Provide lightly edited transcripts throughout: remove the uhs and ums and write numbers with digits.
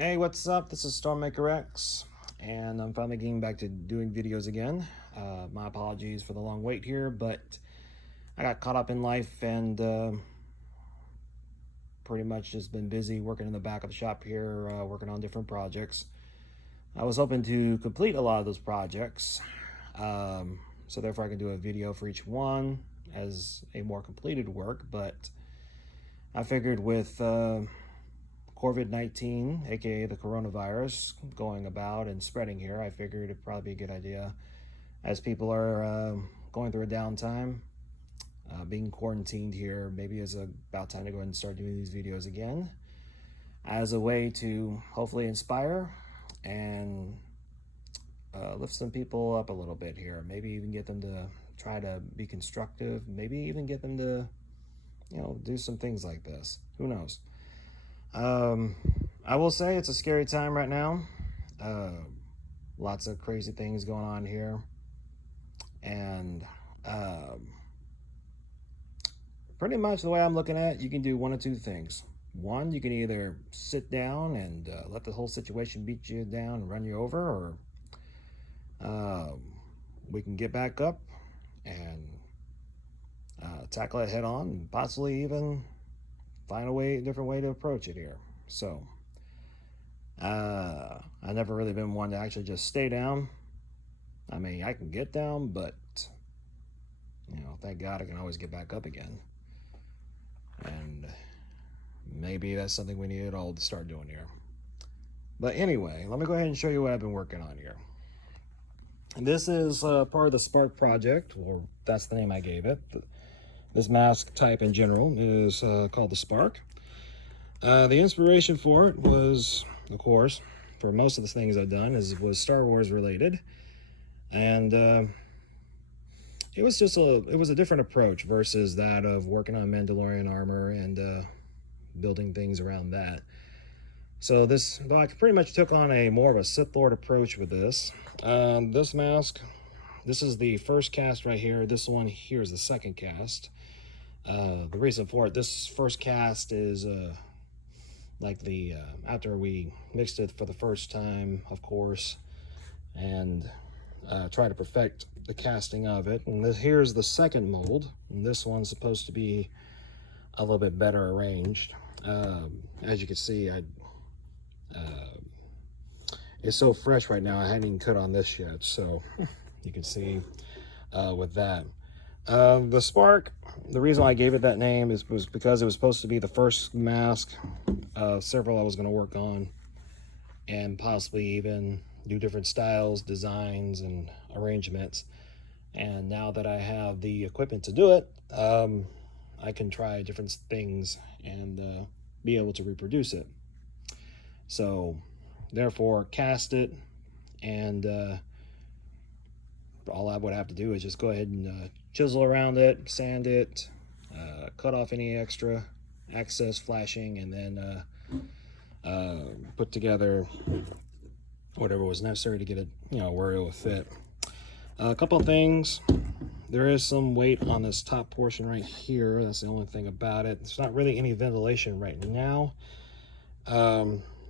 Hey, what's up? This is StormMakerX, and I'm finally getting back to doing videos again. My apologies for the long wait here, but I got caught up in life and pretty much just been busy working in the back of the shop here, working on different projects. I was hoping to complete a lot of those projects, so therefore I can do a video for each one as a more completed work, but I figured with COVID-19, aka the coronavirus, going about and spreading here, I figured it'd probably be a good idea as people are going through a downtime, being quarantined here. Maybe it's about time to go ahead and start doing these videos again as a way to hopefully inspire and lift some people up a little bit here. Maybe even get them to try to be constructive. Maybe even get them to, do some things like this. Who knows? I will say it's a scary time right now. Lots of crazy things going on here. And pretty much the way I'm looking at it, you can do one of two things. One, you can either sit down and let the whole situation beat you down and run you over, or we can get back up and tackle it head on and possibly even find a different way to approach it here. So I've never really been one to actually just stay down. I mean, I can get down, but thank God I can always get back up again. And maybe that's something we need all to start doing here. But anyway, let me go ahead and show you what I've been working on here. And this is part of the Spark project, or that's the name I gave it. This mask type in general is called the Spark. The inspiration for it was, of course, for most of the things I've done, was Star Wars related, and it was a different approach versus that of working on Mandalorian armor and building things around that. So I pretty much took on a more of a Sith Lord approach with this. This mask, this is the first cast right here. This one here is the second cast. The reason for it, this first cast is after we mixed it for the first time, of course, and try to perfect the casting of it. And here's the second mold, and this one's supposed to be a little bit better arranged. As you can see, it's so fresh right now, I hadn't even cut on this yet, so you can see with that. The Spark, the reason I gave it that name was because it was supposed to be the first mask of several I was going to work on, and possibly even do different styles, designs, and arrangements. And now that I have the equipment to do it, I can try different things and be able to reproduce it. So therefore, cast it, and all I would have to do is just go ahead and chisel around it, sand it, cut off any extra excess flashing, and then put together whatever was necessary to get it, where it would fit. A couple of things. There is some weight on this top portion right here. That's the only thing about it. There's not really any ventilation right now.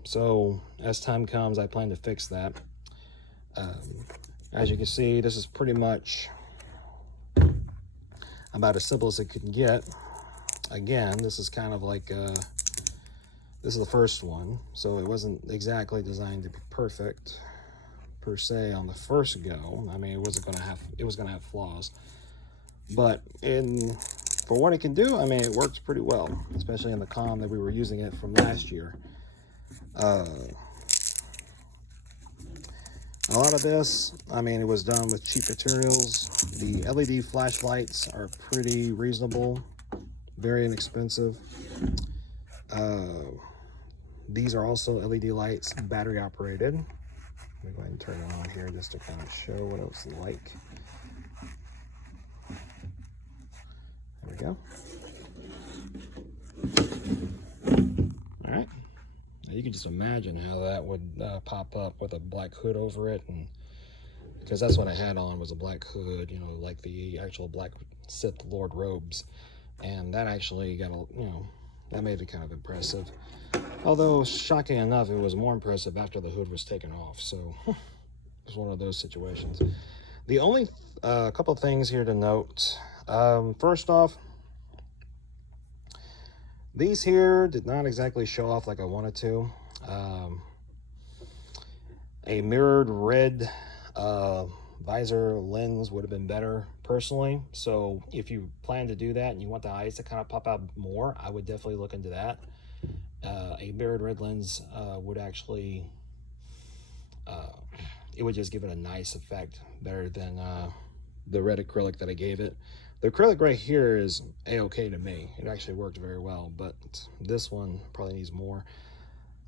So as time comes, I plan to fix that. As you can see, this is pretty much about as simple as it could get. Again, this is kind of like this is the first one, so it wasn't exactly designed to be perfect per se on the first go. I mean, it was gonna have flaws, but for what it can do, I mean, it works pretty well, especially in the com that we were using it from last year. A lot of this, I mean, it was done with cheap materials. The LED flashlights are pretty reasonable, very inexpensive. These are also LED lights, battery operated. Let me go ahead and turn it on here just to kind of show what it's like. There we go. All right. Now you can just imagine how that would pop up with a black hood over it, and because that's what I had on, was a black hood, like the actual black Sith Lord robes, and that actually got that made it kind of impressive. Although, shocking enough, it was more impressive after the hood was taken off. So it's one of those situations. The only couple of things here to note. First off, these here did not exactly show off like I wanted to. A mirrored red visor lens would have been better personally. So if you plan to do that and you want the eyes to kind of pop out more, I would definitely look into that. A mirrored red lens would actually, it would just give it a nice effect, better than the red acrylic that I gave it. The acrylic right here is a-okay to me. It actually worked very well, but this one probably needs more.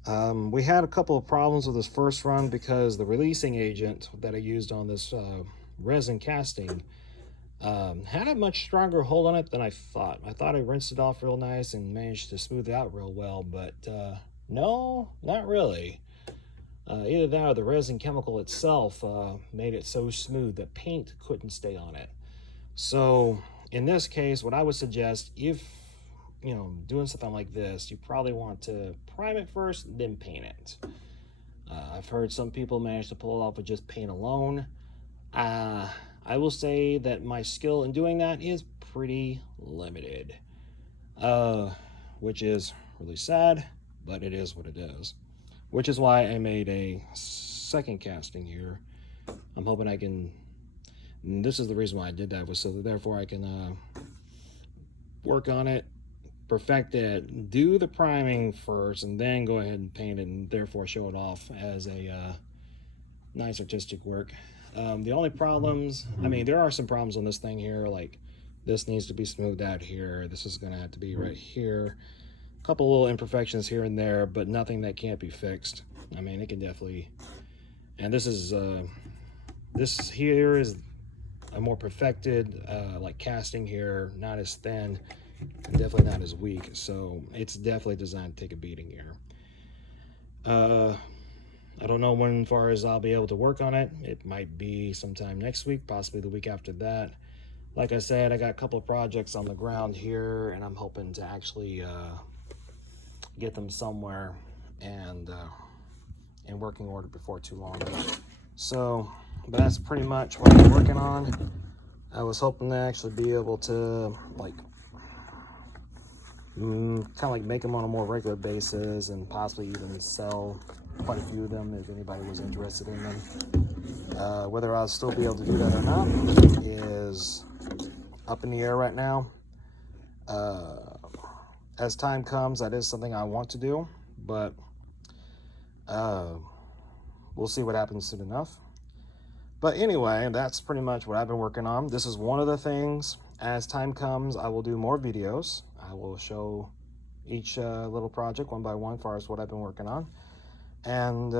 We had a couple of problems with this first run because the releasing agent that I used on this resin casting had a much stronger hold on it than I thought. I thought I rinsed it off real nice and managed to smooth it out real well, but no, not really. Either that or the resin chemical itself made it so smooth that paint couldn't stay on it. So in this case, what I would suggest, if doing something like this, you probably want to prime it first, then paint it. I've heard some people manage to pull it off with just paint alone. I will say that my skill in doing that is pretty limited, which is really sad, but it is what it is. Which is why I made a second casting here. I'm hoping I can, and this is the reason why I did that, was so that therefore I can work on it, perfect it, do the priming first, and then go ahead and paint it, and therefore show it off as a nice artistic work. The only problems, I mean, there are some problems on this thing here, like this needs to be smoothed out here, this is going to have to be right here, a couple little imperfections here and there, but nothing that can't be fixed. I mean, it can definitely, and this is this here is a more perfected like casting here, not as thin and definitely not as weak, so it's definitely designed to take a beating here. I don't know when far as I'll be able to work on it. It might be sometime next week, possibly the week after that. Like I said, I got a couple of projects on the ground here, and I'm hoping to actually get them somewhere and in working order before too long. So that's pretty much what I'm working on. I was hoping to actually be able to like kind of like make them on a more regular basis and possibly even sell quite a few of them if anybody was interested in them. Whether I'll still be able to do that or not is up in the air right now. As time comes, that is something I want to do, but we'll see what happens soon enough. But anyway, that's pretty much what I've been working on. This is one of the things. As time comes, I will do more videos. I will show each little project one by one as far as what I've been working on. And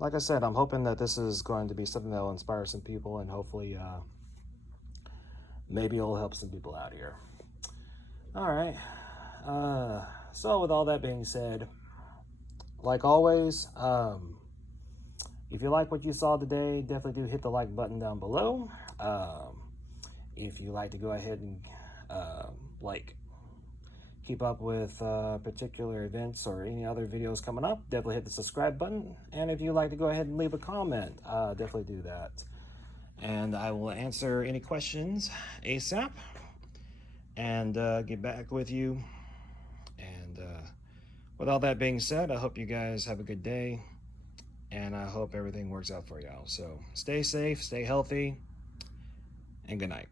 like I said, I'm hoping that this is going to be something that will inspire some people, and hopefully maybe it'll help some people out here. All right. So with all that being said, like always, if you like what you saw today, definitely do hit the like button down below. If you like to go ahead and keep up with particular events or any other videos coming up, definitely hit the subscribe button. And if you'd like to go ahead and leave a comment, definitely do that. And I will answer any questions ASAP and get back with you. And with all that being said, I hope you guys have a good day, and I hope everything works out for y'all. So stay safe, stay healthy, and good night.